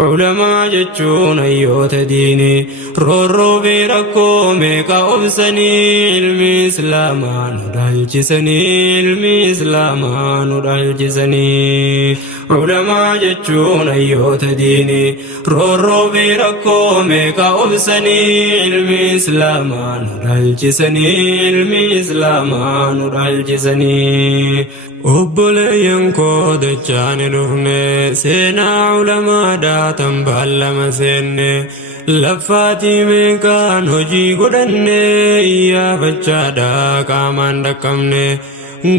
علماء جتشون أيوت ديني رورو بيركو ميكا أبسني علمي إسلاما نرال جسني علمي إسلاما نرال جسني علماء جتشون أيوت ديني رورو بيركو ميكا أبسني علمي إسلاما نرال جسني علمي إسلاما نرال جسني أبليين كود جان رهن سينا علماء داتم بالما سين لفاتي ميكان هجي قدن يا بچادا كامان دكمن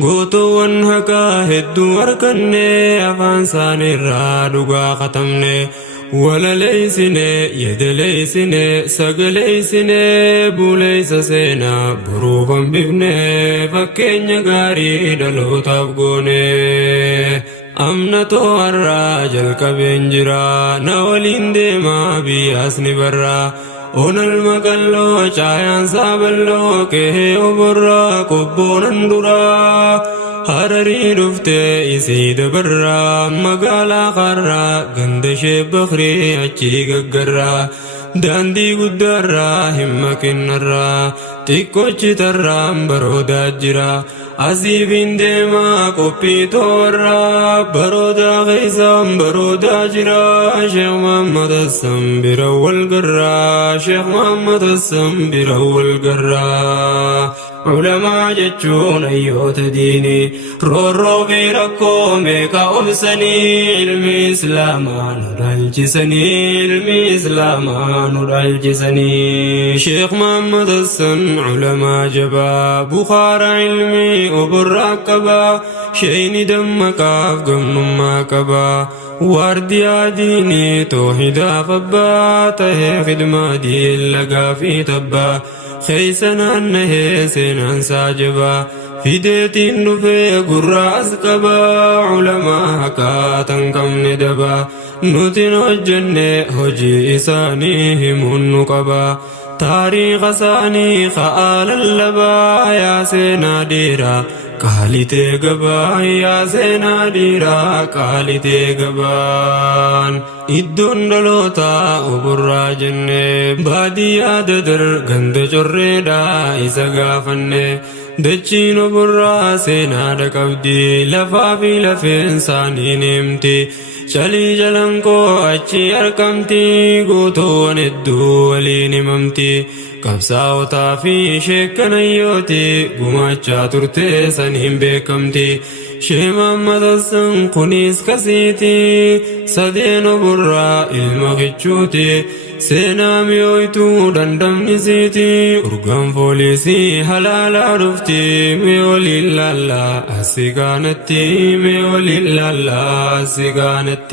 غوتوان حقا هدو اركن افان ساني را دغا ختمن ولا ليسني يد ليسني سق ليسني بوليس سينا بروفا ببني فكين غاري دلو تبغوني أمنتو الراجل كبنجرا نولين ديما بياسني برا أون المقلو چايان سابلو كه وبرا كبون درا هرري دفته يسيد برا مقالا خرا گندش بخري اچي گگرا داندي قدرا همكن نرا تيكوچ ترام برودا جرا عزيبين ديما قبي تورا برودا غيزام برودا جرا شيخ محمد السنبر والقرا شيخ محمد السنبر والقرا علماء جتشون أيوت ديني رورو بيركو ميكا أبسني علمي إسلاما نرال جسني علمي إسلاما نرال جسني شيخ محمد السن علماء جبا بخار علمي وبركبا شيني دمكاف قمن ما كبا وارديا ديني توحيدا فبا تهي خدمة دي اللقا في تبا خيسنا أنه سنان ساجبا في ديتين نفي قراس كبا علماء كاتن كم ندبا نتن الجنة هجي إسانيهم النقبا تاريخ ساني خال اللبا يا سينا ديرا قالتي قبا يا سينا ديرا قالتي قبان إدون دلوتا وبرا جنة باديا ددر غند جردا إسقافن دچين برا سينا دقودي لفافي لفنساني نمتي شالي جلنكو أچي أركمتي قوتون الدو ولين ممتي قبساوتا في شكنيوتي قماچا ترتي سنهم بكمتي شيخ محمد السن قنيس كسيتي سدين برا المغيچوتي سينا ميويتو دندم نسيتي أرغم فوليسي حلالا رفتي ميولي لالا أسيقانتي ميولي لالا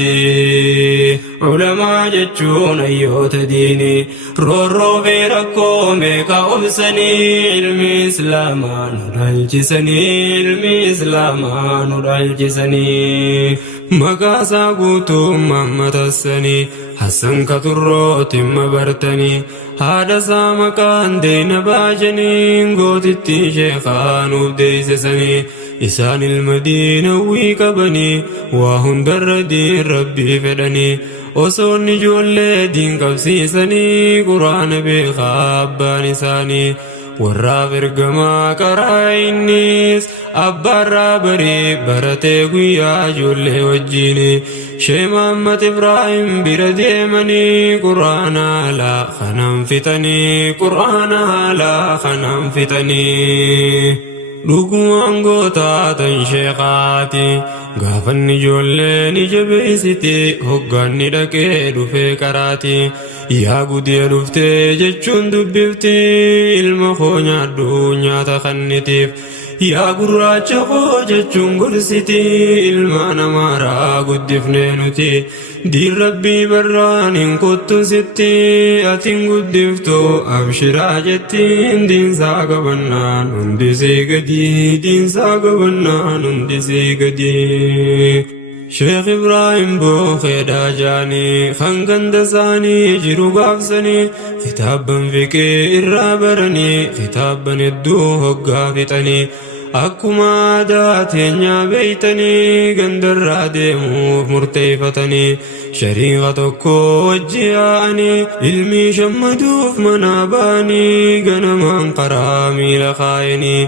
أسيقانتي علماء جتشون أيوت ديني رورو بيركو ميكا أبسني علمي إسلاما نرال جسني علمي إسلاما نرال جسني مقاسا قوتو محمد السني حسن كترو تم برتني هذا سامكان دين باجني قوتتي شيخان وديسسني إسان المدينة ويكبني وهندر دين ربي فدني وصوني جولي دين قبسيسني قرآن بخابان إساني warra bergama karainis abbarra bari barate guyyaa ijoollee wajjini Sheikh Muhammad Ibrahim bira deemanii quraana ala khanaan fitanii quraana ala khanaan fitanii dhugumaan gootaatan sheekaati gaafanni ijoolleen jabeessite hoggaanni dhaqee dhufee karaati yaa gudee dhuftee jechuun dubbifti ilma koo nyaadhu nyaata kannitiif yaa gurraacha koo jechuun gorsiti ilma namaaraa guddifnee nuti diin rabbii barraan hin kottu sitti atiin guddiftu abshiraa jettiin diinsaa qabannaan hundisee gadi diinsaa qabannaan hundisee gadi Sheikh Ibrahim Bookheda Jaani khanganda saanii jiru gaafsanii kitaaban fiqee irraa baranii kitaaban hedduu hoggaa fixanii akkuma aadaa teenya beeytanii gandarraa deemuuf murteeffatanii shariiqa tokko wajji yaa'anii ilmii shammaduuf manaa ba'anii ganamaan karaa miila kaayanii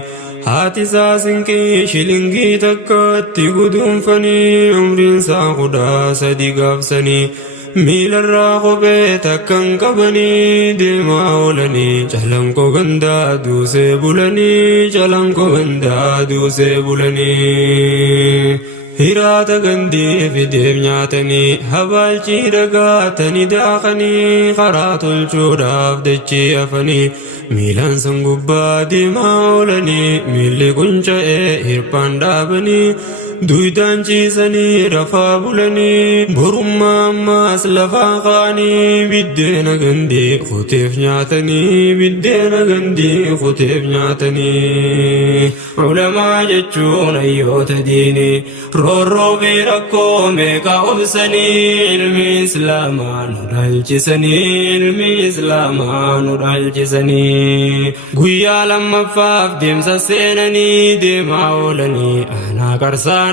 haati isaa sinqii shilingii takkatti guduunfanii umriinsaa 13 gaafsanii miilarraa kophee takkan qabanii deemaa oolanii calanqoo gandaa duusee bulanii calanqoo gandaa duusee bulanii hiraata gandii fideef nyaatanii habaalchii dhagaatanii daakanii karaa tolchuudhaaf dachee hafanii miilaan san gubbaa deemaa oolanii miilli qunca'ee hirphaan dhaabanii duudaan ciisanii rafaa bulanii borummaa ammaas lafaa kaanii biddeena gandii kuteef nyaatanii biddeena gandii kuteef nyaatanii ulamaa jechuun hayyoota diinii roorroo fi rakkoo meeqa obsanii ilmi islaamaa nu dhaalchisanii ilmi islaamaa nu dhaalchisanii guyyaa lammaffaaf deemsa seenanii deemaa oolanii aanaa qarsaa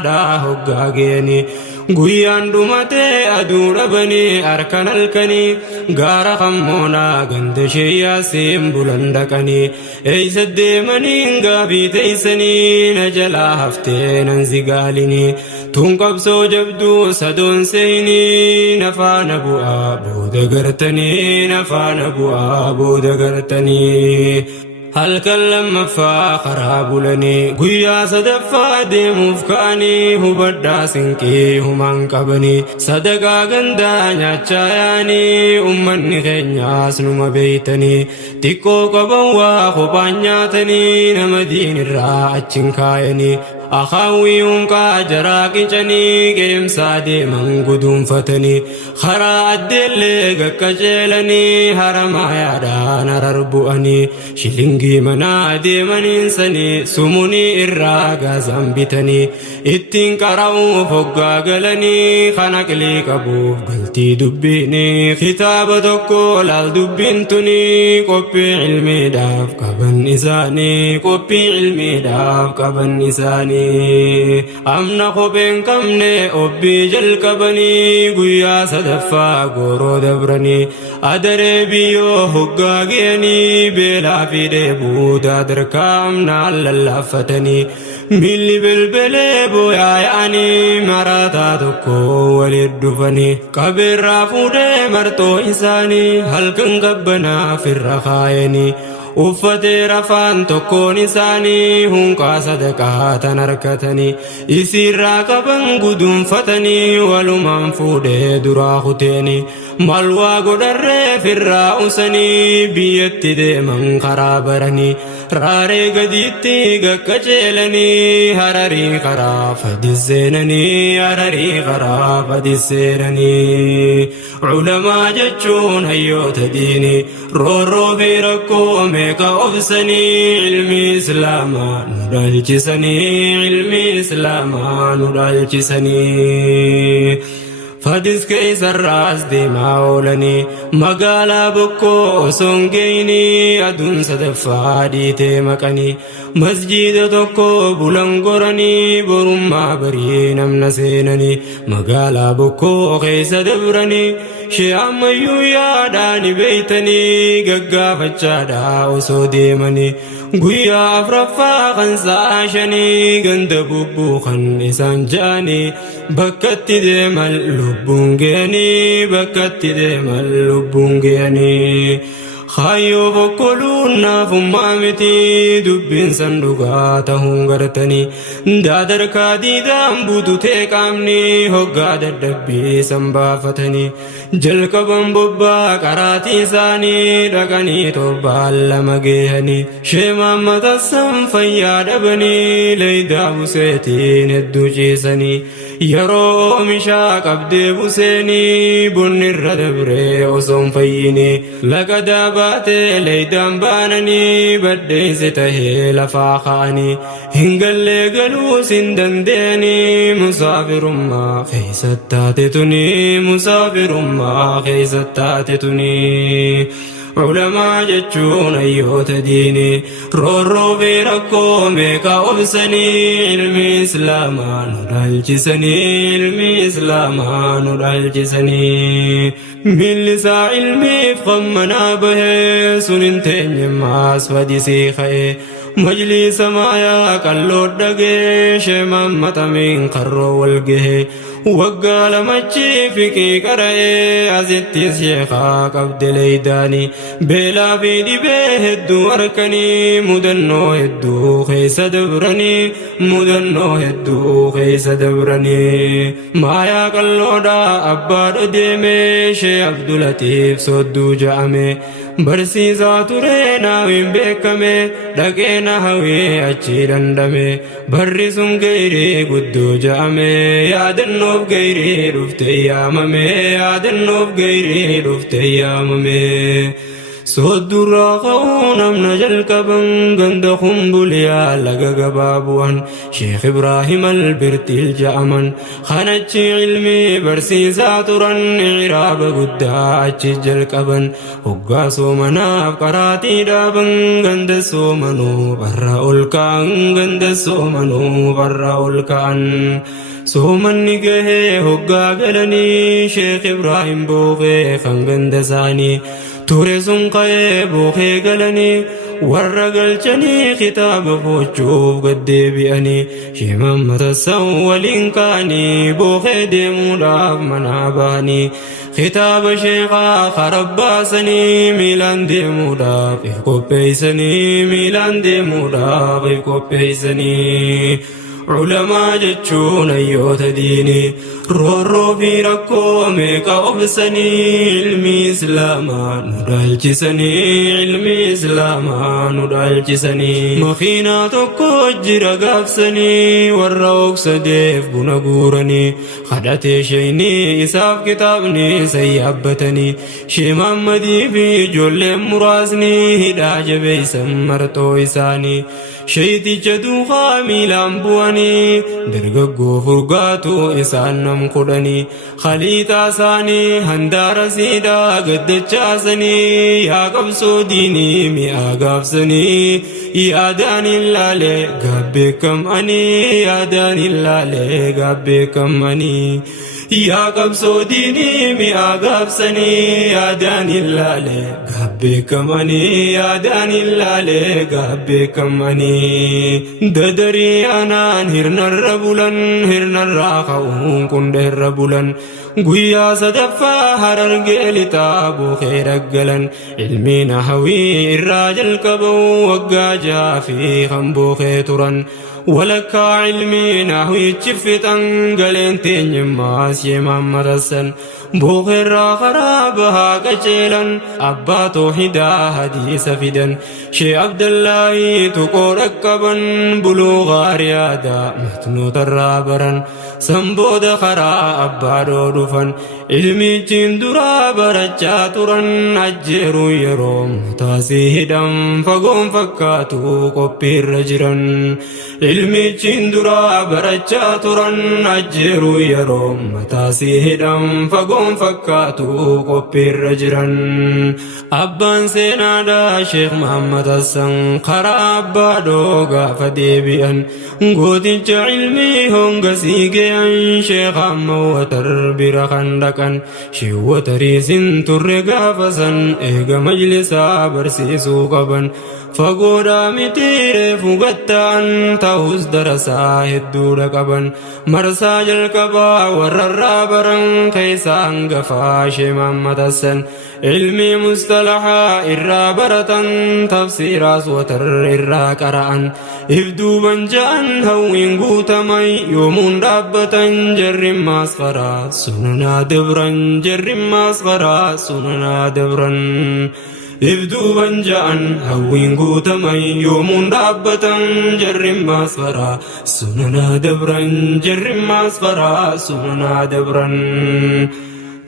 hoggaa geeni guyyaan dhumatee aduu dhabanii harkan halkanii gaara kammoonaa ganda sheeyyaasiin bulan dhaqanii eeysa deemanii gaafii teeysanii na jalaa haftee nan zigaalinii tun qabsoo jabduu sadoon seeyinii nafaana bu'aa booda gartanii nafaana bu'aa booda gartanii halkan lammaffaa karaa bulanii guyyaa sadaffaa deemuuf ka'anii hubadhaa sinqii humaan qabanii sadaqaa gandaa nyaachaa yaanii ummanni keenyaas numa beeytanii xiqqoo qaban waa kophaan nyaatanii nama diinirraa achin kaayanii akaawwii hunqaa jaraa qicanii geemsaa deeman guduunfatanii karaa addeellee gaqqaceelanii haramaa yaadhaan harar bu'anii shilingii manaa deemaniinsanii sumunii irraa gaazaan bitanii ittiin qara'uuf hoggaa galanii kan aqlii qabuuf galtii dubbiinii kitaaba tokko laal dubbiin tunii qophii ilmiidhaaf qaban isaanii qophii ilmiidhaaf qaban isaanii amna kopheen qabne obbii jalqabanii guyyaa sadaffaa gooroo dabranii adaree biyyoo hoggaa geeni beelaa fi dheebuu daadarkaa amnaan lallaafatanii miilli belbelee booyaa yaa'anii maraataa tokko waliin dhufanii qabeerraa fuudhee marxoo isaanii halkan qabbanaaf irra kaayanii uffatee rafaan tokkoon isaanii hunqaa sadaqaa tan harkatanii isiirraa qaban guduunfatanii walumaan fuudhee duraa kuteenii malwaa godharree firraa usanii biyyatti deeman karaa baranii raaree gadiitti gaqqaceelanii hararii karaa fadisseenanii hararii karaa fadisseenanii ulamaa jechuun hayyoota diinii roorroo fi rakkoo meeqa obsanii ilmi islaamaa nu dhaalchisanii ilmi islaamaa nu dhaalchisanii fadis keeysarraas deemaa oolanii magaalaa bokkoo osoon geeyinii aduun sadaffaa dhiitee maqanii masjiida tokko bulan goranii borummaa barii namna seenanii magaalaa bokkoo keeysa dabranii shee ammayyuu yaadaani beeytanii gaggaafachaadhaa osoo deemanii guyyaa afraffaa kan sa'a 5 ganda bubbuu kan isaan ja'anii bakkatti deeman lubbuun geeyanii bakkatti deeman lubbuun geeyanii Khayyoo bokkoluun naafummaa miti dubbiin san dhugaa ta'uun gartanii daadarkaa diidaan buututee qaamni hoggaa dadhabbii san baafatanii jalqaban bobbaa qaraatii isaanii dhaqanii torbaan 2 geeyanii sheemaan matassan fayyaa dhabanii leeydaa buseetiin hedduu ciisanii yeroo oomishaa qabdee buseenii bonnirra dabree osoon fayyinii laqadaa baatee leeydaan baananii baddeeyse tahee lafaa kaanii hin gallee galuus hin dandeenii musaafirummaa keeysat taate tunii musaafirummaa keeysat taate tunii علماء جتشون أيوت ديني رورو في ركو ميكا وبسني علمي إسلاما نرالجسني علمي إسلاما نرالجسني من لسا علمي فخمنا به سننتين جماس فديسي خي مجلس مايا قلو دقي شمامة من قرو والقه وقال مجي فيكي قرأي أزدتي شيخا قبد ليداني بلا في دبه الدو أركني مدنو الدو خيس دبرني مدنو الدو خيس دبرني مايا قلو دا أباد ديمي شي عبد اللطيف صدو جامي برسيزا ترينا وين بكمي دقينا هوي أجي دندمي برسون غيري قدو جامي يادنو غيري رفتي ياممي يادنو غيري رفتي ياممي سود راقون من جلكبن غند خنبليا لغا بابوان شيخ إبراهيم البرتي الجامن خانتش علمي برسي زاتران عراب قداچ جلكبن هقا سومناف قراتي دابن غند سومنو برا الكان غند سومنو برا الكان سومن نگه هقا غلني شيخ إبراهيم بوغي خنغند ساني توري سنقاي بوخي قلني ورقل جني خطاب فوچوف قد بياني شمام متسولين كاني بوخي ديمو لاف مناباني خطاب شيخا خرب باسني ميلان ديمو لاف إفكو بيسني ميلان ديمو لاف إفكو بيسني علماء جتشون أيوت ديني رورو في ركو ميكا أبسني علمي إسلاما ندالجسني علمي إسلاما ندالجسني مخينا تكو جرى قافسني والروك سديف بنقورني خدتي شيني إساف كتابني سيابتني شمام مدي في جل مراسني هداج بيسم مرتو إساني شيتي جدو خامي لامبواني درقو فرقاتو إسانم قدني خليتا ساني هندار سيدا قد جاسني يا قبسو ديني مي آقافسني يا داني اللالي قبكم أني يا داني اللالي قبكم أني يا قبسو ديني مي آقافسني يا داني اللالي قبكم أني يا داني اللالي قبكم أني ددري أنا هرنا الربولن هرنا الراقون كن الربولن قويا صدفا هرر قيل تابو خير قلن علمي نحوي الراجل كبو وقاجا في خنبو خيترن ولك علمي نحوي تشفتن قلن تنجماس يمام مدسن بوخر خرابها كجيلا أبا توحيدا حديث فدن شي عبد الله تقوركبا بلوغ ريادا متنو ترابرا سنبود خرا أبا دودفن علمي جندرا برجا ترن أجيرو يروم تاسيهدم فقوم فكاتو قبير رجرن علمي جندرا برجا ترن أجيرو يروم تاسيهدم فقوم فكاتو قبير رجرن أبان سينادا شيخ محمد السن خرا أبا دوغا فديبيان قوتنج علمي هونغ سيجيان شيخ أمو وتربير خندقان شيو تريسين ترقا فسن إيغا مجلسا برسيسو قبن فقودا متير فقطان تاوز درسا هدود قبن مرسا جلقبا وررابرن كيسا انقفا شمام مدسن علمي مصطلحا إرابرتن تفسيراس وتر إرا قرأن إفدو بنجان هوين قوتمي يومون رابتن جرم ماسفرا سننا دبرن جرم ماسفرا سننا دبرن إفدو بنجان هوين قوتمي يومون رابتن جرم ماسفرا سننا دبرن جرم ماسفرا سننا دبرن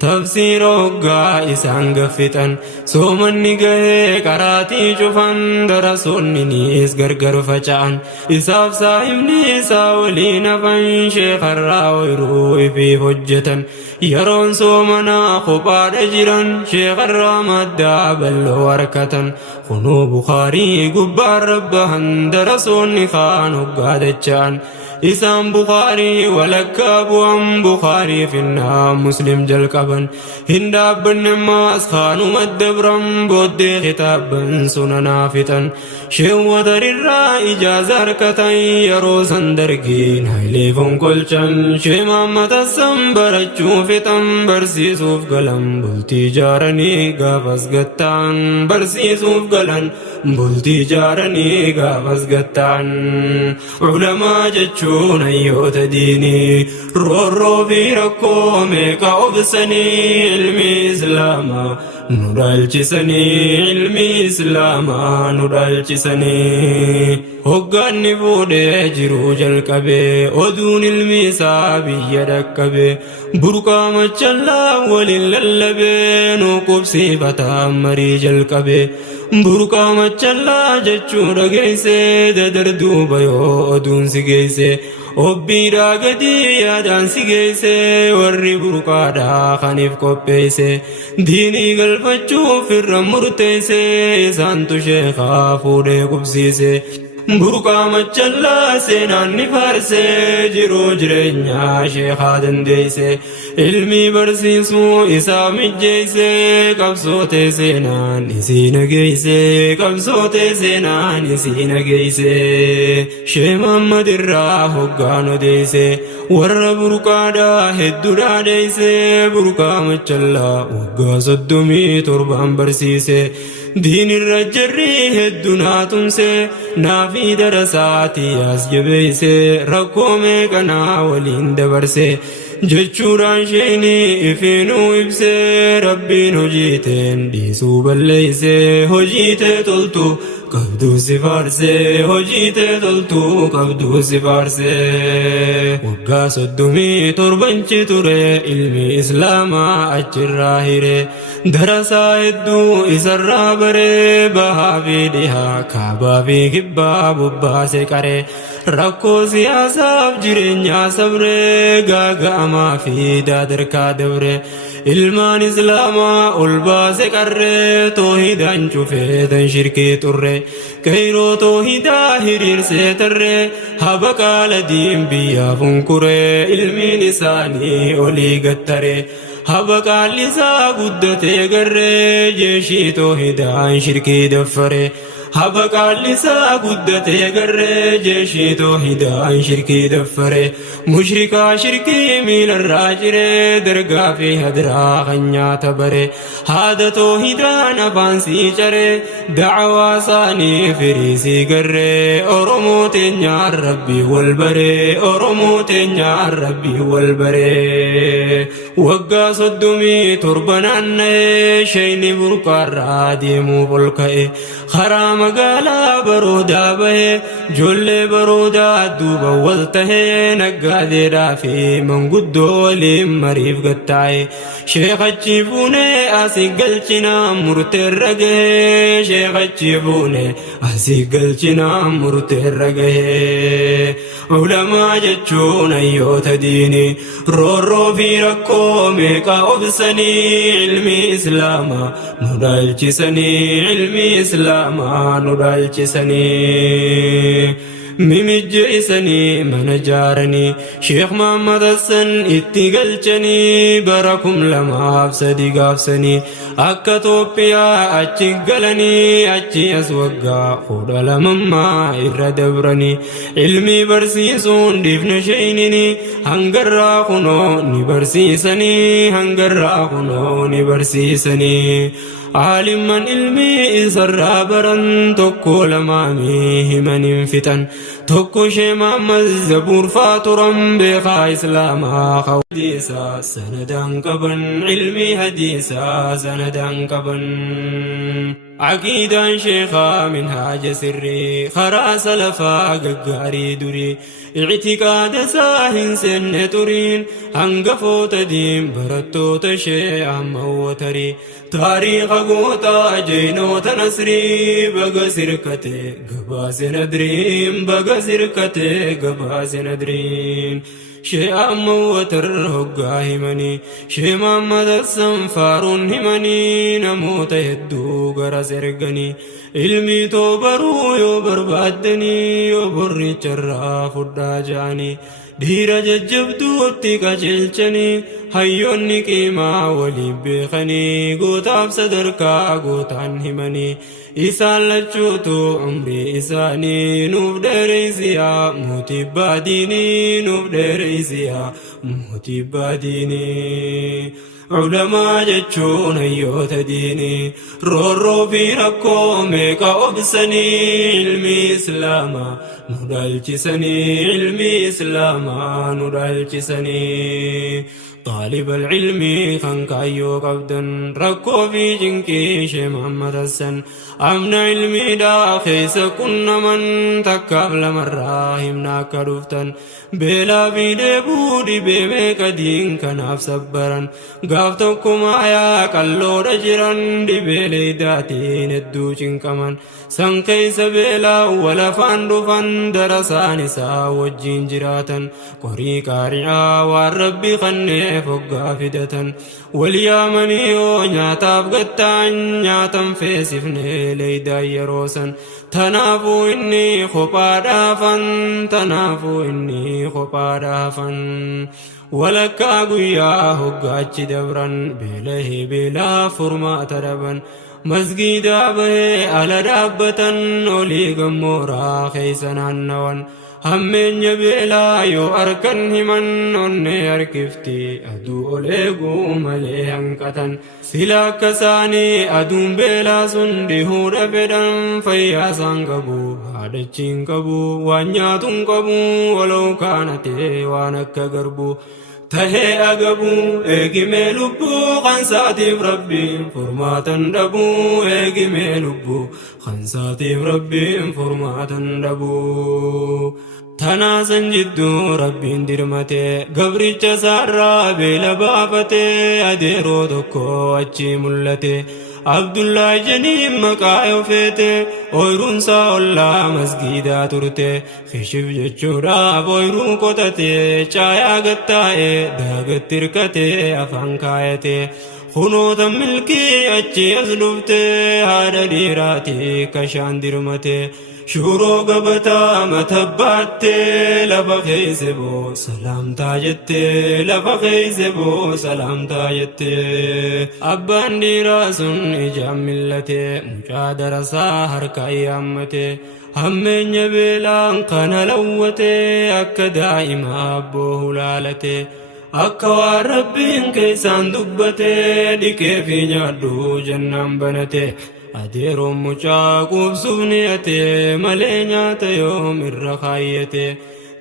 تفسير وقا إسان قفتن سومن نقه قراتي جفن درسون نيس غرغر فجان إساف ساهم نيسا ولين فن شيخ الراوي روي في حجتن يرون سومنا خبار جرن شيخ الرامد دابل وركتن خنو بخاري قبار ربهن درسون خان وقادتشان إسام بخاري ولكاب وام بخاري في النام مسلم جلقبا هنداب بنما أسخان مدبرم بود خطابا سننا فتن شو در الرا إجازة ركتن يرو سندرقين هيلي فنكلشن شما متسنبرچو فتن برسي سوف قلم بلتي جارني غافز قطان برسي سوف قلم بلتي جارني غافز قطان علماء جتشون أيوت ديني رو في ركو ميكا أبسني علمي إسلاما نرالجسني علمي إسلاما نرالجسني هقاني فودي جرو جلقبي ودون الميسابي يدكبي برقا مجلا ولللبي نوكب سيبتا مري جلقبي برقا مجلا جچو رگيسي دردو بيو ودون سيگيسي Obbi raagadi yaadaan si geesse warri burqaadhaa kaniif qopheesse diinii galfachuuf irra murteesse isaantu sheekaa fuudhee qubsiise burqaa machallaa seenaan ni faarse jiruu jireenyaa sheekaa dandeesse ilmii barsiisuu isaa mijjeesse qabsootee seenaan isii nageesse qabsootee seenaan isii nageesse shee Muhammad irraa hoggaan odeesse warra burqaadhaa hedduudhaa deesse burqaa machallaa waggaa 37 barsiise دين الرجري هدنا تمسي نافي درساتي أسجبيسي ركومي كنا ولين دبرسي جچوران شيني إفينو إبسي ربي نجيتين ديسو بليسي هجيتي تلتو قبدو سفارسي هجيتي تلتو قبدو سفارسي وقا صدومي تربنشي توري علمي إسلاما أجراهيري درسا هدو إسرا بري بها في ديها كابا في كبا ببا سكري ركو سياسا بجرين صبري غاغا ما في دادر كادبري ilmaan islaamaa ol baase qarree toohidaan cufeetan shirkii turre kayroo toohidaa hiriirsee tarree haba qaala diin biyyaa funkuree ilmiin isaanii olii gattare haba qaalli isaa guddatee garree jeeshii toohidaan shirkii daffare haba qaalli isaa guddatee garree jeeshii toohidaan shirkii daffare mushrikaa shirkii miilarraa jiree dargaa fi hadiraa kan nyaata bare haada toohidaan afaan sii caree dacwaa isaanii firiisii garree oromoo teenyaan rabbii wal baree oromoo teenyaan rabbii wal baree waggaa 37 naanna'ee shayni burqaarraa deemuuf ol ka'e karaa magaalaa baroodaa bahee ijoollee baroodaa duuba wal tahee naggaadeedhaa fi manguddoo waliin mariif gattaa'e sheekachi fuunee asii galchinaa murteerra gahee sheekachi fuunee asii galchinaa murteerra gahee ulamaa jechuun hayyoota diinii roorroo fi rakkoo meeqa obsanii ilmi islaamaa nu dhaalchisanii ilmi islaamaa nu dhaalchisanii mimijjeessanii mana jaaranii Sheekh Muhammad Hassan itti galchanii bara 2003 gaafsanii akka Itoophiyaa achi galanii achi as waggaa 12 irra dabranii ilmi barsiisuun dhiifna sheeninii hangarraa kunoo ni barsiisanii hangarraa kunoo ni barsiisanii عالما علمي إسرى برن تقول مامي همن فتن tokko shee Muhammad Zabuur Faaturan beekaa Islaamaa hadiisa sanadaan qaban ilmi hadiisa sanadaan qaban عقيدان شيخا منهاج سري خرا سلفا ققاري دري اعتقاد ساهن سن ترين هنقفو تديم برتو تشي عم وتري تاريخ قوتا جينو تنسري بقى سركتي قباس ندرين بقى سركتي قباس ندرين شيء موتر هقا همني شيء محمد السنفار همني نموت يدو غرز ارغني علمي توبرو يو بربادني يو بري چرا فدا جاني دير ججبدو اتقا جلچني حيوني قيمة ولي بيخني قوتاب صدركا قوتان همني إسان لچوتو عمري إساني نوف دريسيا موتي باديني نوف دريسيا موتي باديني علماء جچون هيوت ديني رو في ركو ميكا أبسني علمي إسلاما ندالجسني علمي إسلاما ندالجسني طالب العلم خنكايو قبدا ركو في جنكي شي محمد السن أمن علمي دا خيس كن من تكابل مراهمنا كدفتن بلا في دبودي بميك دين كناف سبرا قافتكم آيا كاللو رجران دي بلي داتين الدوشن كمان سن كيس بلا ولا فاندفن درسان سا وجين جراتا قري كارعا والرب خني فقا فدة واليامنيو نياتاف قطان نياتم فيسفني ليدا يروسا تنافو إني خبا دافن تنافو إني خبا دافن ولكا قويا هقاچ دبرا بله بلا فرما تربا مسجدا به على دابة ولي قمورا خيسنا النوان همين يبلا يو أركن همن أني أركفتي أدو أوليقو ملي أنكتن سلا كساني أدوم بلا سندي هو رفدن فياسان قبو هادچين قبو وانياتون قبو ولو كانتي وانك قربو تهي أقبو إيقمي لبو خنساتي بربي فرماتا دبو إيقمي لبو خنساتي بربي فرماتا دبو تناسا جدو ربي درمتي قبري جسارا بلا بابتي أديرو دكو أجي ملتي عبد الله جنيم مقايو فيته اويرون سا الله مسجدا ترته خشب جچورا اويرون قطته چايا گتاي داغت تركته افان كايته خنو تملكي اچي ازلفته هذا ديراتي كشان درمته شورو قبتا متباتي لبخي زبو سلام تاجتي لبخي زبو سلام تاجتي أبان ديراسون إجام ملتي مجادر ساهر كأيامتي همين يبيلان قنا لوتي أكا دائما أبوه لالتي أكا واربين كيسان دبتي دي كيفي نادو جنان بنتي أديرو مچاقوب سبنيتي ملينيات يوم الرخايتي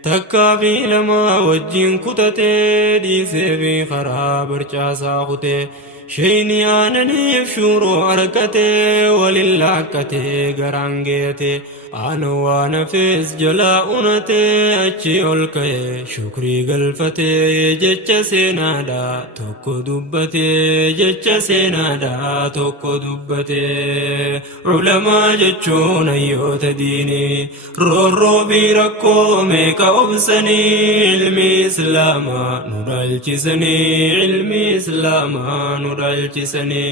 تكافي لما وجين كتتي دي سيفي خراب رچاسا خطي شيني آنني فشورو عركتي وللعكتي غرانگيتي أنا وانا فيس جلاؤنتي أچي أولكي شكري قلفتي جچ سينادا توكو دبتي جچ سينادا توكو دبتي علماء جچون أيوت ديني رو بيركو ميكا أبسني علمي إسلاما ندالچسني علمي إسلاما ندالچسني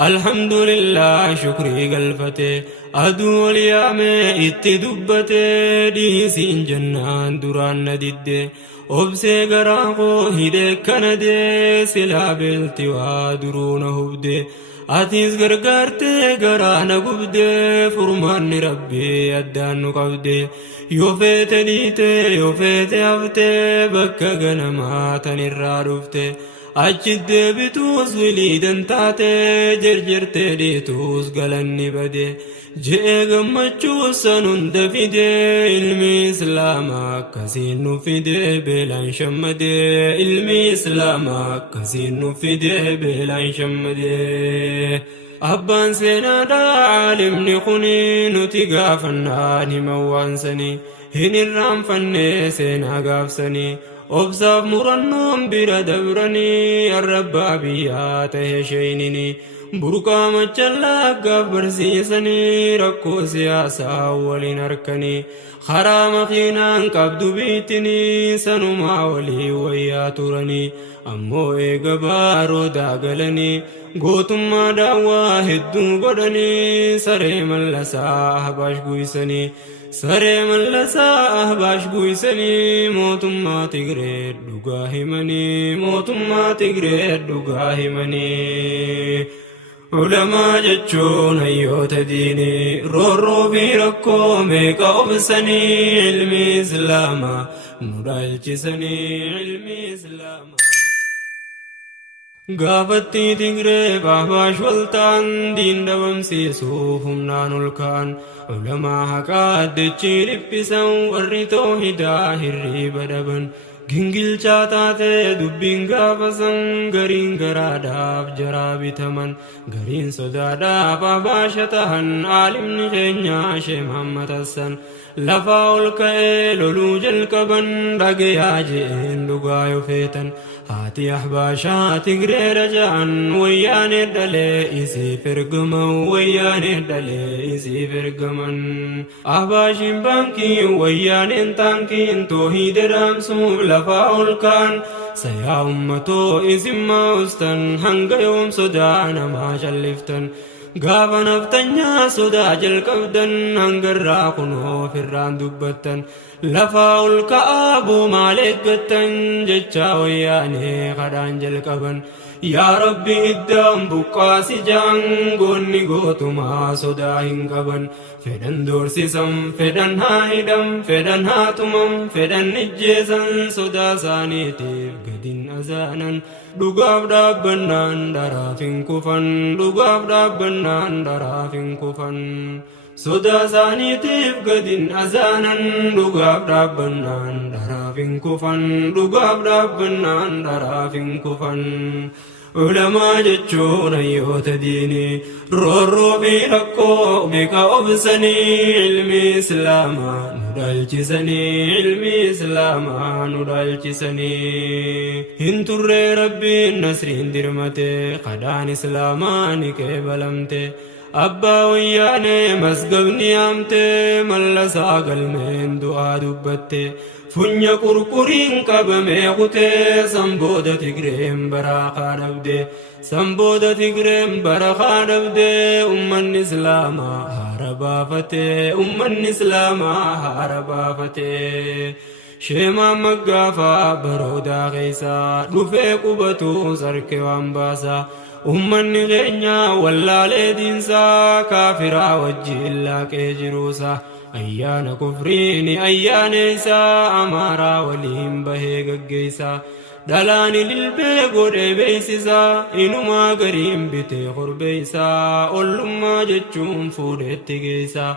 الحمد لله شكري قلفتي أدو اليامي اتدبتي ديسين جنان دران ندد أبسي غراقو هيدي كندي سلا بالتوا درون هبدي أتيس غرغرتي غرانا قبدي فرمان ربي أدان نقبدي يوفيت ديتي يوفيت أفتي بكا غنمات نرادفتي أجد بتوز وليدن تاتي جرجرت ديتوز قلني بدي جئ قمتشو سنند فيدي علمي إسلامك كسين فيدي بلان شمدي علمي إسلامك كسين فيدي بلان شمدي أبان سينا دا عالم نخوني نتيقا فناني موانسني هن الرام فني سينا قافسني أبصاف مرنم بير دبرني الرب بياته شينني برقا مجلا قبر سيسني ركو سياسا ولين أركني خرام خينان قبض بيتني سنما ولي ويا ترني أمو إيقبارو داقلني قوتما دعوا هدو قدني سري ملسا أحباش قويسني سري ملسا أحباش قويسني موتما تقريد دقاهمني موتما تقريد دقاهمني علماء جتشون أيوت ديني رورو بيركو ميكا أبسني علمي إسلاما نرالجسني علمي إسلاما قافتي تقري باباش والتان دين دوام سيسوفهم نانو الكان علماء حقاد دچي لبسان ورطو هدا هرّي بدبن گنگل چاہتے دبین گافسن گرین گراداف جرابی تمن گرین صداداف آباشتہن عالم نخینیا شے محمد حسن لفاول کئے لولو جل کبن رگیا جین لگایو فیتن هاتي أحباشات غير جان وياني دلي إسي فرقمو وياني دلي إسي فرقمن أحباشين بانكي وياني تانكي توحيد رامسو لفاول كان سيا أمتو إسم ما أستن هنگ يوم صدانا ما شلفتن غافا نفتنيا صدا جل كبدن هنگر راقنو فران دبتن لفاول كأبو مالك قتن جتشا وياني خدان جل كبن يا ربي الدم بقاسي جانغوني غوتما صدا هنكبن فدن دورسي سم فدن هايدم فدن هاتمم فدن نجيسن صدا سانيتي قدين أزانا دقاف دابنان درافين كفن دقاف دابنان درافين كفن صدا سانيتيف قدين أزانا دقاف دابنان درافين كفن دقاف دابنان درافين كفن علماء جتشون أيوت ديني رورو بيركو ميكا أبسني علمي إسلاما ندالجسني علمي إسلاما ندالجسني هنتر ربي النسرين درمتي قدان إسلاما نكيبلمتي أبا وياني مسقبني أمتي ملسا قلمين دعا دبتي فنيا كركرين كبمي قتي سنبودة تقريم براخا نبدي سنبودة تقريم براخا نبدي أمّن إسلاما هاربا فتي أمّن إسلاما هاربا فتي شيما مقافا برودا غيسا رفي قبتو سركي وانباسا أمّن غينيا ولا لدينسا كافرا وجه الله كيجروسا أيان كفريني أيان إيسا أمارا وليم بهيق قيسا دلاني للبيق بيسيسا إنما قريم بتي خربيسا أولما جتشون فوريت قيسا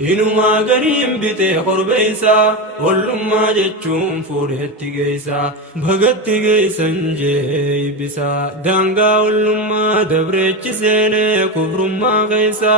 إنما قريم بتي خربيسا أولما جتشون فوريت قيسا بغت قيسا جيبسا دانقا أولما دبريتش سيني كفرما قيسا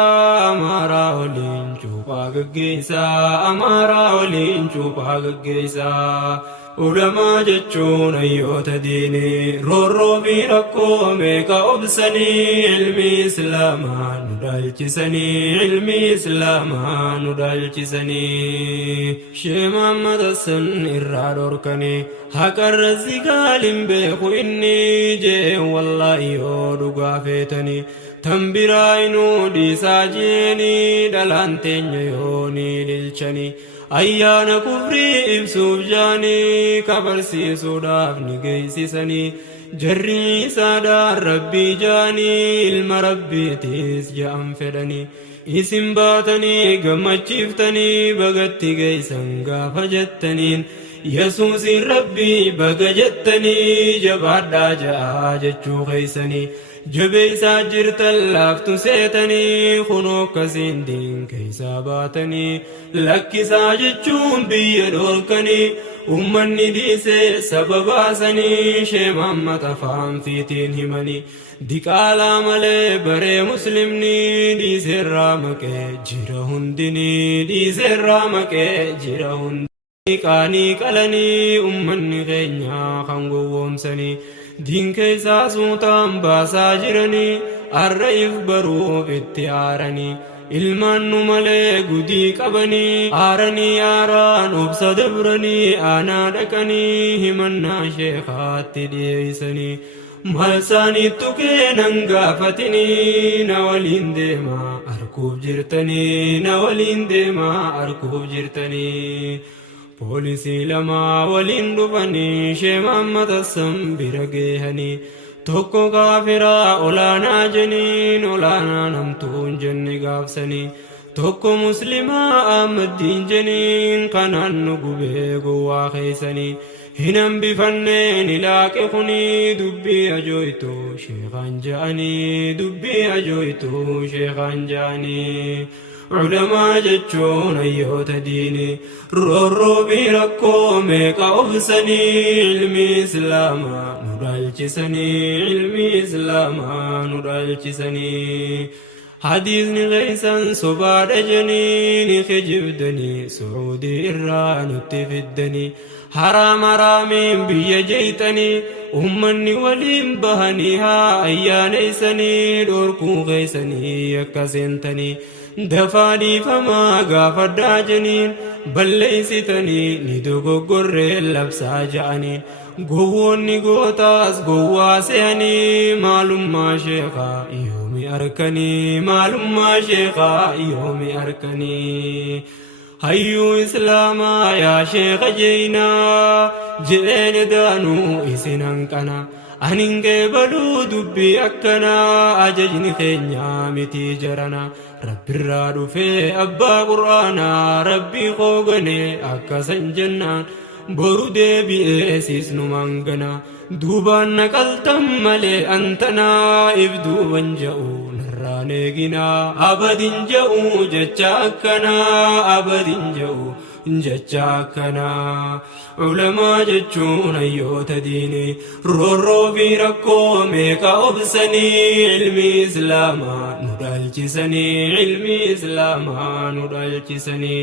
أمارا ولين شوفا قيسا أمارا ولين شوفا قيسا علماء جتشون أيوت ديني رورو بيركو ميكا أبسني علمي إسلاما ندالجسني علمي إسلاما ندالجسني شي محمد حسن إرادوركني حق الرزقال بيخو إني جي والله يودو قافتني تنبراينو دي ساجيني دلانتين يوني للشني أيانا كفري إبسوف جاني كبرسي صداف نقيسسني جري سادار ربي جاني المربي تيس جام فدني اسم باتني قمت شفتني بغتي قيسن قافجتنين يسوس ربي بقجتني جبار داجا جتشو خيسني جبيسا جرت اللافت سيتني خنوك سندين كيسا باتني لكي ساجتشون بيدوركني أمني ديسي سبباسني شيمام متفام فيتين همني ديكالا ملي بري مسلمني ديسي رامك جيرهندني ديسي رامك جيرهندني قاني قلني أمني غينيا خنقو ومسني دين كيسا سوطان باسا جرني الرئيف بروف اتعارني ilmaan nu malee gudii qabanii aaranii aaraan obsa dabranii aanaa dhaqanii himannaa sheekaatti dhiyeessanii malsaaniittu keenan gaafatinii na waliin deemaa arguuf jirtanii na waliin deemaa arguuf jirtanii poolisii lamaa waliin dhufanii sheemaan matassan bira geehanii tokko kaafiraa olaanaa jeniin olaanaa namtuun jenne gaafsanii tokko muslimaa ahmaddiin jeniin kanaan nu gubee gowwaa keeysanii hin hambifanneen ilaaqe kunii dubbii ajooytu sheekaan ja'anii dubbii ajooytu sheekaan ja'anii علماء جتشون أيوت ديني رورو ركو ميقا أبسني علمي إسلاما نرالجسني علمي إسلاما نرالجسني حديثني غيسا صبار جنيني خجبدني سعودي إران تفدني حرام رامين بي جيتني أمني وليم بهنيها أيانيسني دوركو غيسني يكسنتني دفاني فما غافدا جنين بليستني ندوغو غوري لبسا جانين غووني غوتاس غواسياني معلوم ما شيخا يومي أركني معلوم ما شيخا يومي أركني هيو إسلاما يا شيخ جينا جئين دانو إسنان كنا أنينك بلو دبي أكنا أججني خينيا متي جرنا ربي الرادو في أبا قرآنا ربي خوغني أكسن جنان برو ديبي إسيس نمانغنا دوبان نقلتم ملي أنتنا إفدو وانجأو نرانيقنا أبد جأو جتشاكنا أبد جأو جتشاكنا علماء جتشون أيوت ديني رورو في ركو ميكا أبسني علمي إسلاما ندالجسني علمي إسلاما ندالجسني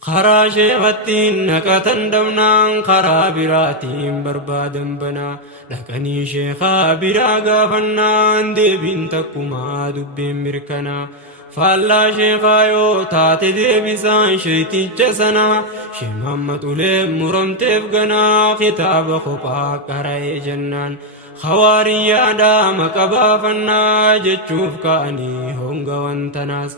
خرا شيختين نكتن دمنان خرا براتين بربادن بنا لكني شيخا براغا فنان دي بنتكما دبين مركنا فالله شيخا يو تاتي دي بسان شيتي جسنا شي محمد أوليم مرمتف غنا خطاب خبا قرأي جنان خواري يادا مكبا فنا جتشوف كاني هونغا وانتناس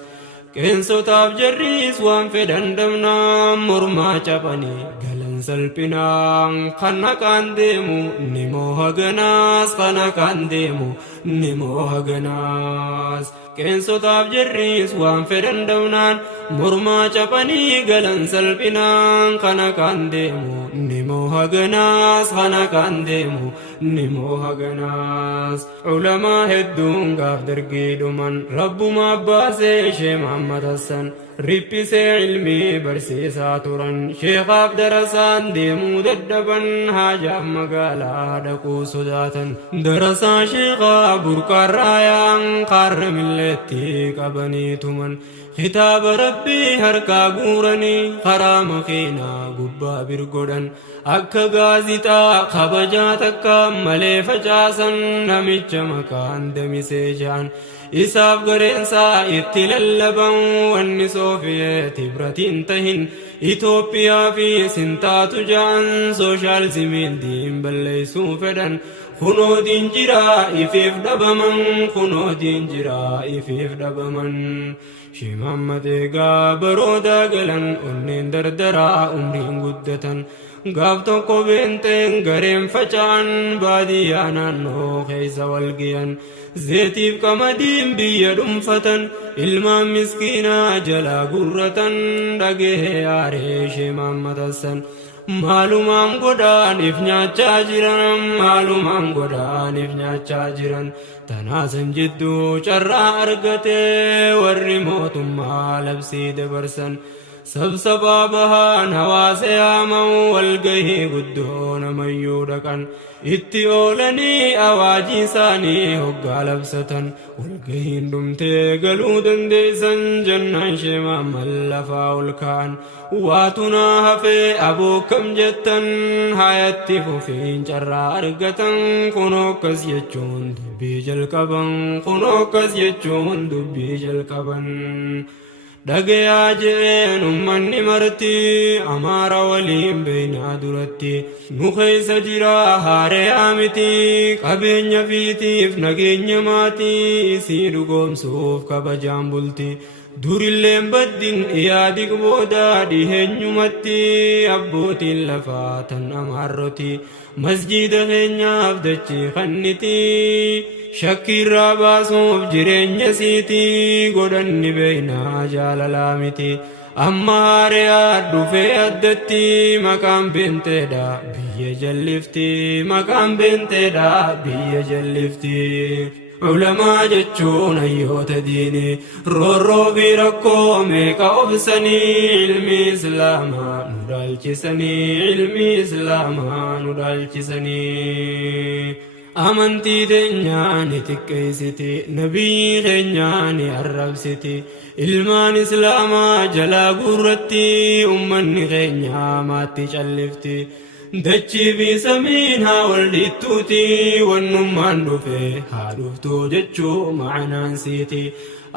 كنسو تاب جريس وان في دندمنا مرما چپني گلن سلپنا خنا كان ديمو نمو هغناس خنا كان ديمو نمو هغناس كنسو تاب جريس وان في دندمنا مرما چپني گلن سلپنا خنا كان ديمو نمو هغناس خنا كان ديمو نمو هغناس علماء هدون غاف درگي دومن رب ما باسي شيما محمد حسن ربسي علمي برسيسا تران شيخاف درسان ديمو ددبن حاجة مقالا دكو صداتا درسا شيخا بركار رايان قار ملتي قبني تمن خطاب ربي هركا قورني خرام خينا قبا برقودن akka gaazixaa kabajaa takka malee facaasan namicha makaan damisee jaan isaaf gareensaa itti lallaban wanni soofiyeti biratiin tahin Itoophiyaa fi sintaatu jaan sooshaalizimiin diin balleessuu fedhan kunoo diin jiraa ifiif dhabaman kunoo diin jiraa ifiif dhabaman Shii Muhammad eegaa baroodaa galan onneen dardaraa umriin guddatan gaaf tokko beenteen gareen faca'an baadiyyaa naannoo keessa walgiyan zeetiif qamadiin biyya dhunfatan ilmaan miskiinaa jalaa gurratan dhagee aaree ishee maammatassan maalumaan godhaaniif nyaachaa jiran maalumaan godhaaniif nyaachaa jiran tanaasan jidduu carraa argatee warri mootummaa labsii dabarsan sabsabaa bahaan hawaasa yaama'u walgahii guddoo namayyuu dhaqan itti oolanii awaajii isaanii hoggaa labsatan walgahiin dhumtee galuu dandeessan jannaan ishee maammal lafaa ol ka'an waatunaa hafee abookkam jettan hayatti fufiin carraa argatan kunoo akkas jechuun dubbii jalqaban kunoo akkas jechuun dubbii jalqaban dhagayaa jeen ummanni marti amaara waliin beeynaa duratti nu keessa jira haareyaa miti qabeenya fiitiif nageenya maatii isii dhugoomsuuf kabajaan bulti durilleen baddin yaadik booda dhiheenyumatti abbootiin lafaa tan amaarroti masjiida keenyaaf dachii kanniti shakkirraa baasuuf jireenya siitii godhanni beeynaa jaalalaa miti amma haareyaa dhufee addatti maqaan beenteedha biyya jallifti maqaan beenteedha biyya jallifti ulamaa jechuun hayyoota diini roorroo fi rakkoo meeqa obsanii ilmi islaamaa nu dhaalchisanii ilmi islaamaa nu dhaalchisanii amantii teenyaa ni xiqqeessiti nabiyyi keenyaa ni arrabsiti ilmaan islaamaa jalaa gurratti ummanni keenyaa maatti callifti dachii fi samiin haa wal dhiittuuti wannummaan dhufe haa dhuftuu jechuu ma'anaan siiti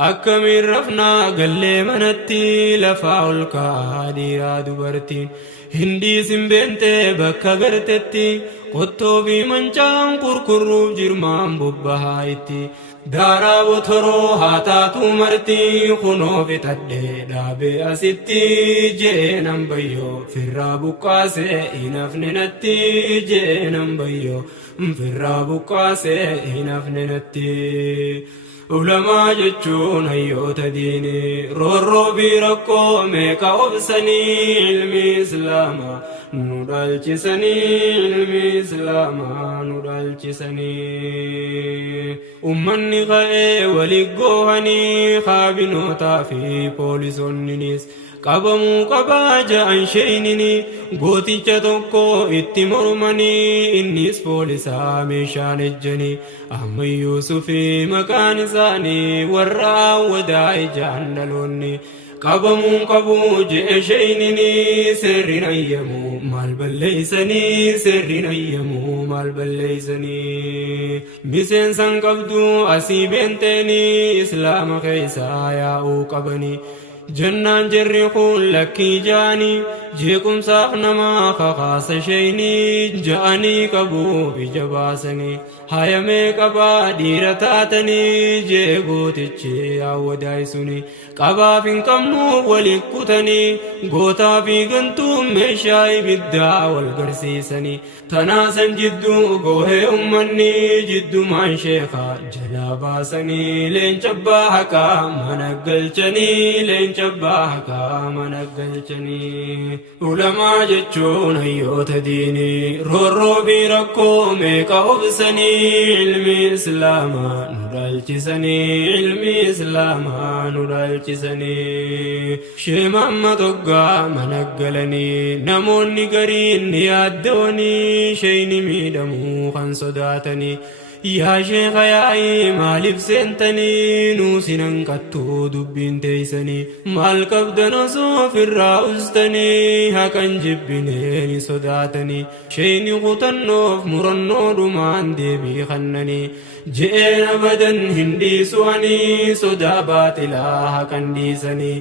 akkamiin rafnaa gallee manatti lafaa ol ka'aa dhiiraa dubartiin hindii simbeentee bakka gartetti qottoo fi mancaan kurkurruuf jirmaan bobbahaa itti daaraa botoroo haa taatu marti kunoo fixadhee dhaabee asitti jeenan bayyoo firraa buqqaasee hin hafne natti jeenan bayyoo firraa buqqaasee hin hafne natti ulamaa jechuun hayyoota diini roorroo fi rakkoo meeqa obsanii ilmi islaamaa nu dhaalchisanii ilmi islaamaa nu dhaalchisanii ummanni ka'ee waliif goohanii kaabinootaa fi poolisoonninis qabamuu qabaa ja'an sheeynini gooticha tokko itti mormanii innis poolisaa meeshaan ejjanii amma yuusufi maqaan isaanii warra awwadaa ijaan dhaloonni qabamuun qabuu je'e sheeynini seerrin ayyamu maal balleeysanii seerrin ayyamu maal balleeysanii miseensan qabdu asii beenteenii islaama keessaa yaa'uu qabanii jannaan jarri kun lakkii ja'anii jeequmsaaf namaa kakaasa sheeynii ja'anii qabuuf ija baasanii hayamee qabaa dhiira taatanii jee gootichi awwadaa'isuni qabaaf hin qabnu waliif kutanii gootaa fi gantuun meeshaa ibiddaa wal garsiisanii tanaasan jidduu goohee ummanni jiddumaan sheekaa jalaa baasanii leenca abbaa haqaa mana galchanii leenca abbaa haqaa mana galchanii ulamaa jechuun hayyoota diinii roorroo fi rakkoo meeqa obsanii ilmi islaamaa nu dhaalchisanii ilmi islaamaa nu dhaalchisanii sheemamma toggaa mana galanii namoonni gariin ni yaaddawanii sheeyni miidhamuu kan sodaatanii yaa sheekha yaa'ii maaliif seentanii nuusinan qattuu dubbiin teeysanii maal qabdan osoo ofirraa ustanii haqan jibbinee ni sodaatanii sheeyni kutannoof murannoodhumaan deebii kannanii je'een abadan hin dhiisu'anii sodaa baaxilaa haqan dhiisanii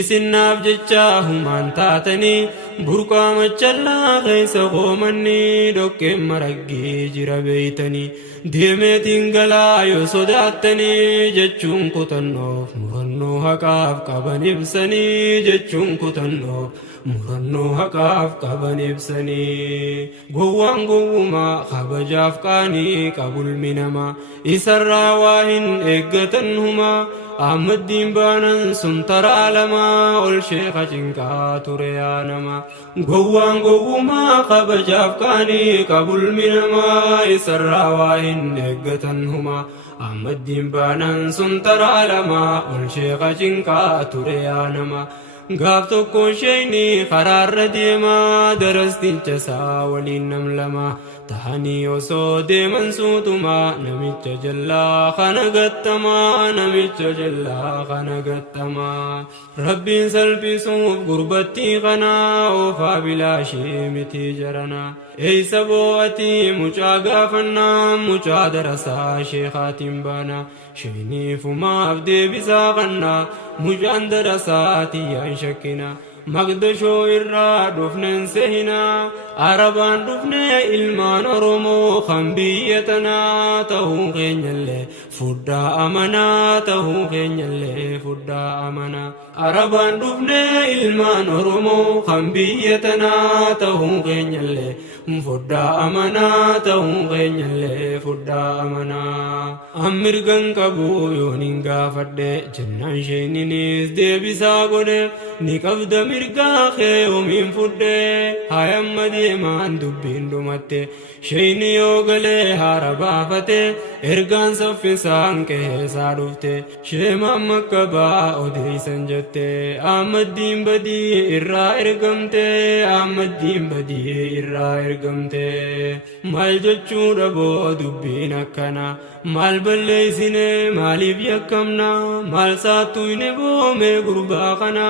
isinnaaf jecha humaan taatanii burqaa machallaa keessa qoomanii dhoqqeen maraggii jira beeytanii deemeetiin galaa yoo sodaattanii jechuun kutannoof muran murannoo haqaaf qaban ibsanii jechuun kutannoof murannoo haqaaf qaban ibsanii gowwaan gowwumaa kabajaaf qaanii qabulmi namaa isarraa waa hin eeggatan humaa Ahmaddiin baanan sun taraa lamaa ol sheeka cinqaa ture yaa nama gowwaan gowwumaa kabajaaf qaanii qabulmi namaa isarraa waa hin eeggatan humaa Ahmaddiin baanan sun taraa lamaa ol sheeka cinqaa ture yaa nama gaaf tokko sheeyni karaarra deemaa darasticha isaa waliin nam lama tahanii osoo deeman suutumaa namicha jallaa kana gattamaa namicha jallaa kana gattamaa rabbiin salphisuuf gurbattii kanaa oofaa bilaashii miti jaranaa eeysa boo'atii mucaa gaafannaa mucaa darasaa sheekaatiin baanaa sheeniifumaaf deebisaa kannaa mucaan darasaatii yaan shakkina Magdashoo irraa dhufneen sehinaa Arabaan dhufnee ilmaan Oromoo kan biyya tanaa ta'uu keenyallee fuddaa amanaa ta'uu keenyallee fuddaa amanaa Arabaan dhufnee ilmaan Oromoo kan biyya tanaa ta'uu keenyallee fuddaa amanaa ta'uu keenyallee fuddaa amanaa Amirgan qabu yoon hin gaafadhe jennaan sheeninis deebisaa godhe ni qabda mirgaa kee yoomiin fudhe hayamma deemaan dubbiin dhumatte sheeyni yoo galee haara baafate ergaan saffisaan keessaa dhufte sheemaan makkabaa odeeysan jette Ahmaddiin badii irraa ergamte Ahmaddiin badii irraa ergamte maal jechuudha boo dubbiin akkana maal balleeysine maaliif yakkamna maal saattuine boomee gurbaa kana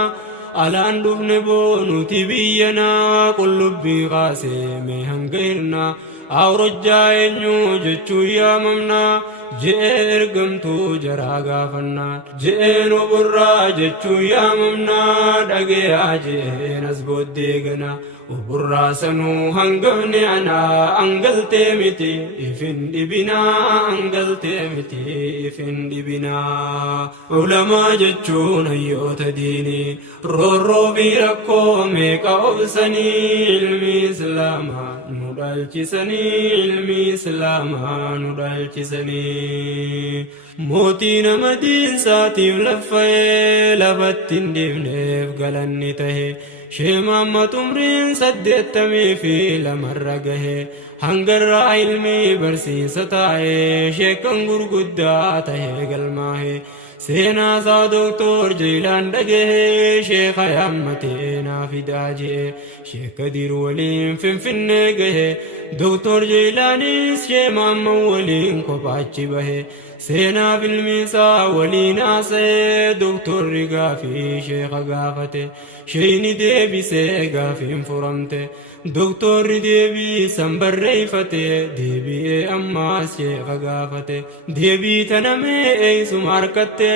alaan dhufne boo nuti biyyanaa qullubbii kaasee mee hanga hirnaa awrojjaa eenyu jechuu yaamamnaa je'ee ergamtuu jaraa gaafannaa je'een oborraa jechuu yaamamnaa dhageeyaa je'een as booddee ganaa oborraa sanuu hangafne anaa angaltee miti ifin dhibinaa angaltee miti ifin dhibinaa ulamaa jechuun hayyoota diinii roorroo fi rakkoo meeqa obsanii ilmi islaamaa nu dhalchisanii ilmi islaamaa nu dhalchisanii mootii nama diinsaatiif laffa'ee lafatti hin dhiifneef galanni tahe sheemammat umriin 82 gahe hangarraa ilmi barsiisa taa'e sheekan gurguddaa tahe galmaahe seenaasaa doktor Jiilaan dhagahe sheeka yaammatee naa fidaa je'e sheeka dir waliin finfinnee gahe doktor Jiilaanis sheemamman waliin kophaachi bahe seenaaf ilmiisaa waliin haasa'e doktorri gaafii sheeka gaafate sheeyni deebisee gaafiin furamte doktorri deebiisan barreeyfate deebi'ee ammaas sheeka gaafate deebii tanamee eeysuma harkatte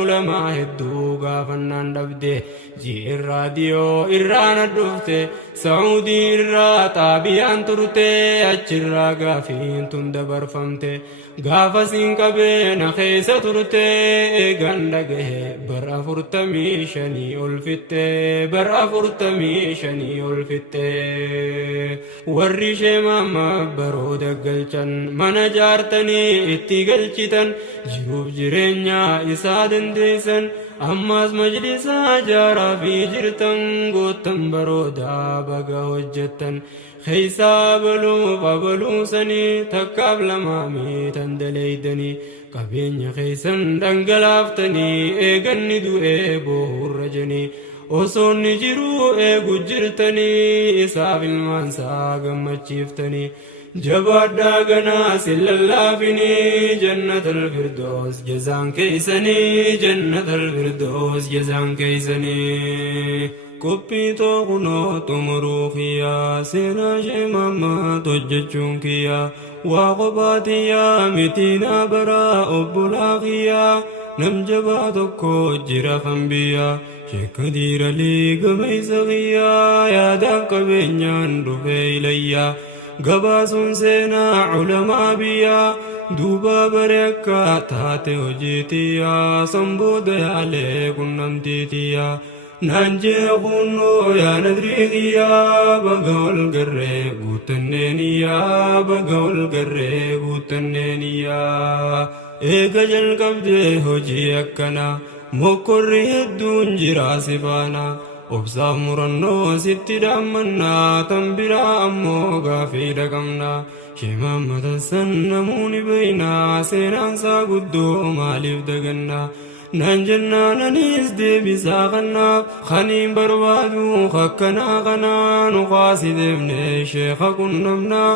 ulamaa hedduu gaafannaan dhabde ji'in raadiyoo irraana dhufte saa'udii irraa xaabiyaan turte achirraa gaafiin tun dabarfamte gaafasiin qabeena keessa turte eegan dhagahe bar 45 ol fitte bar 45 ol fitte warri sheemamma baroo daggalchan mana jaartanii itti galchitan jiruuf jireenya isaa dandeeysan ammaas majlisaa jaaraa fi jirtan goottan baroodaa baga hojjettan keeysaa baluuf abaluusanii takkaaf lamaa miitan daleeydanii qabeenya keeysan dhangalaaftanii eeganni du'ee boohurra janii osoonni jiruu eegu jirtanii isaaf ilmaansaa gammachiiftanii jabaadhaa ganaa sillallaafini jannatal firdoos jazaan keeysanii jannatal firdoos jazaan keeysanii qophii tookunoo xumuruu kiyyaa seenaa sheemammat hojjechuun kiyyaa waa qophaatiyyaa mitiinaa baraa obbolaa kiyyaa nam jabaa tokko jira kan biyyaa sheeka diiralii gameeysa kiyyaa yaadaaf qabeenyaan dhufee ilayyaa gabaasuun seenaa ulamaa biyyaa duuba bare akka taate hojiitiya sambuuda yaalee qunnamtiitiya naan jee qunnoo yaa nadriiqiya baga ol garree guutanneeniya baga ol garree guutanneeniya eega jalqabdee hojii akkana mokkorri hedduun jiraa si faana obsaaf murannoo sitti dhaammannaa tan biraa ammoo gaafii dhaqamna Sheemamata san namuuni beeynaa seenaansaa guddoo maaliif daganna naan jennaan anis deebisaa kannaaf kaniin barbaadu akkanaa kanaa nu qaasi deemne sheeka qunnamnaa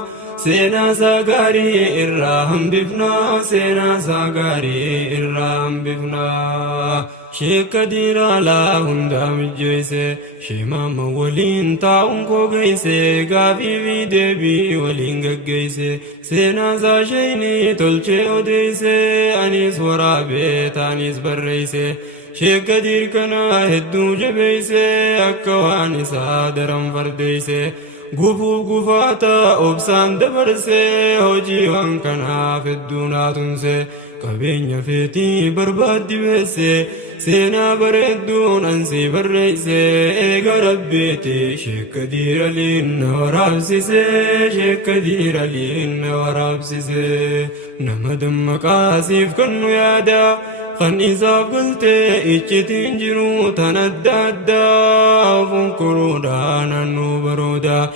seenaasaa gaarii irraa hambifnaa seenaasaa gaarii irraa hambifnaa sheeka diiraalaa hundaa mijjeeyse sheemama waliin taa'uun koo geeyse gaafii fi deebii waliin gaggeeyse seenaasaa sheeynii tolchee odeeyse anis waraabee taanis barreeyse sheeka diirkanaa hedduu jabeeyse akka waan isaa daran fardeeyse gufuuf gufaata obsaan dabarse hojii waan kanaaf hedduu naatunse qabeenya feetii barbaaddi beesse seenaa bareedduun ansi barreeyse eega rabbiiti sheeka diiraliin na waraabsise sheeka diiraliin na waraabsise nama dammaqaasiif kan nu yaada kan isaaf galtee iccitiin jiru tan adda addaa funkuruudhaa naannoo baroodaa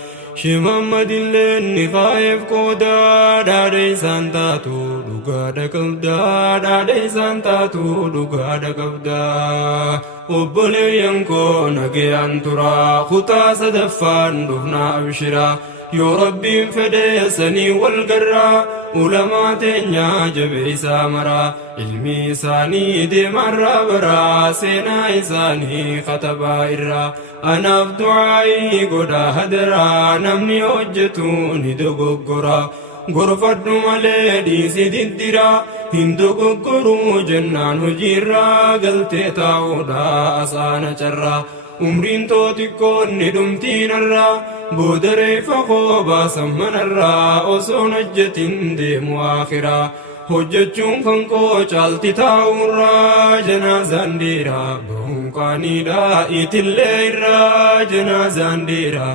Sheemammadillee ni kaa'eef qoodaa dhaadha isaan taatu dhugaadha qabdaa dhaadha isaan taatu dhugaadha qabdaa obboleeyyan koo nagayaan turaa kutaa sadaffaan dhufnaa abshiraa yoo rabbiin fedhe sanii wal garraa ulamaa teenyaa jabeeysaa maraa ilmi isaanii deemarraa baraa seenaa isaanii katabaa irraa anaaf du'aayii godhaa hadaraa namni hojjetu ni dogoggora gorfadhu malee dhiisi diddiraa hin dogoggoruu jennaan hojiirraa galtee taa'uudhaa asaana carraa umriin too xiqqoon ni dhumtiinarraa booda reeffa koo baasan manarraa osoon hojjetin deemu akhiraa hojjechuun kan koo caalti taa'uurraa janaazaan dhiiraa bahuun qaaniidhaa itillee irraa janaazaan dhiiraa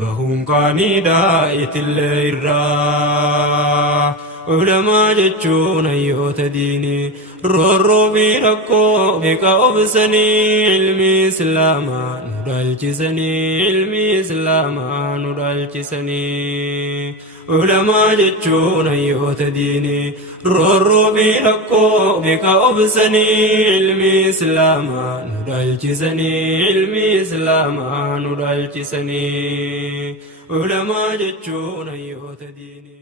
bahuun qaaniidhaa itillee irraa ulamaa jechuun hayyoota diinii roorroo fi rakkoo beeka obsanii ilmi islaamaa nu dhaalchisanii ilmi islaamaa nu dhaalchisanii ulamaa jechuun hayyoota diinii roorroo fi rakkoo beeka obsanii ilmi islaamaa nu dhaalchisanii ilmi islaamaa nu dhaalchisanii ulamaa jechuun hayyoota diinii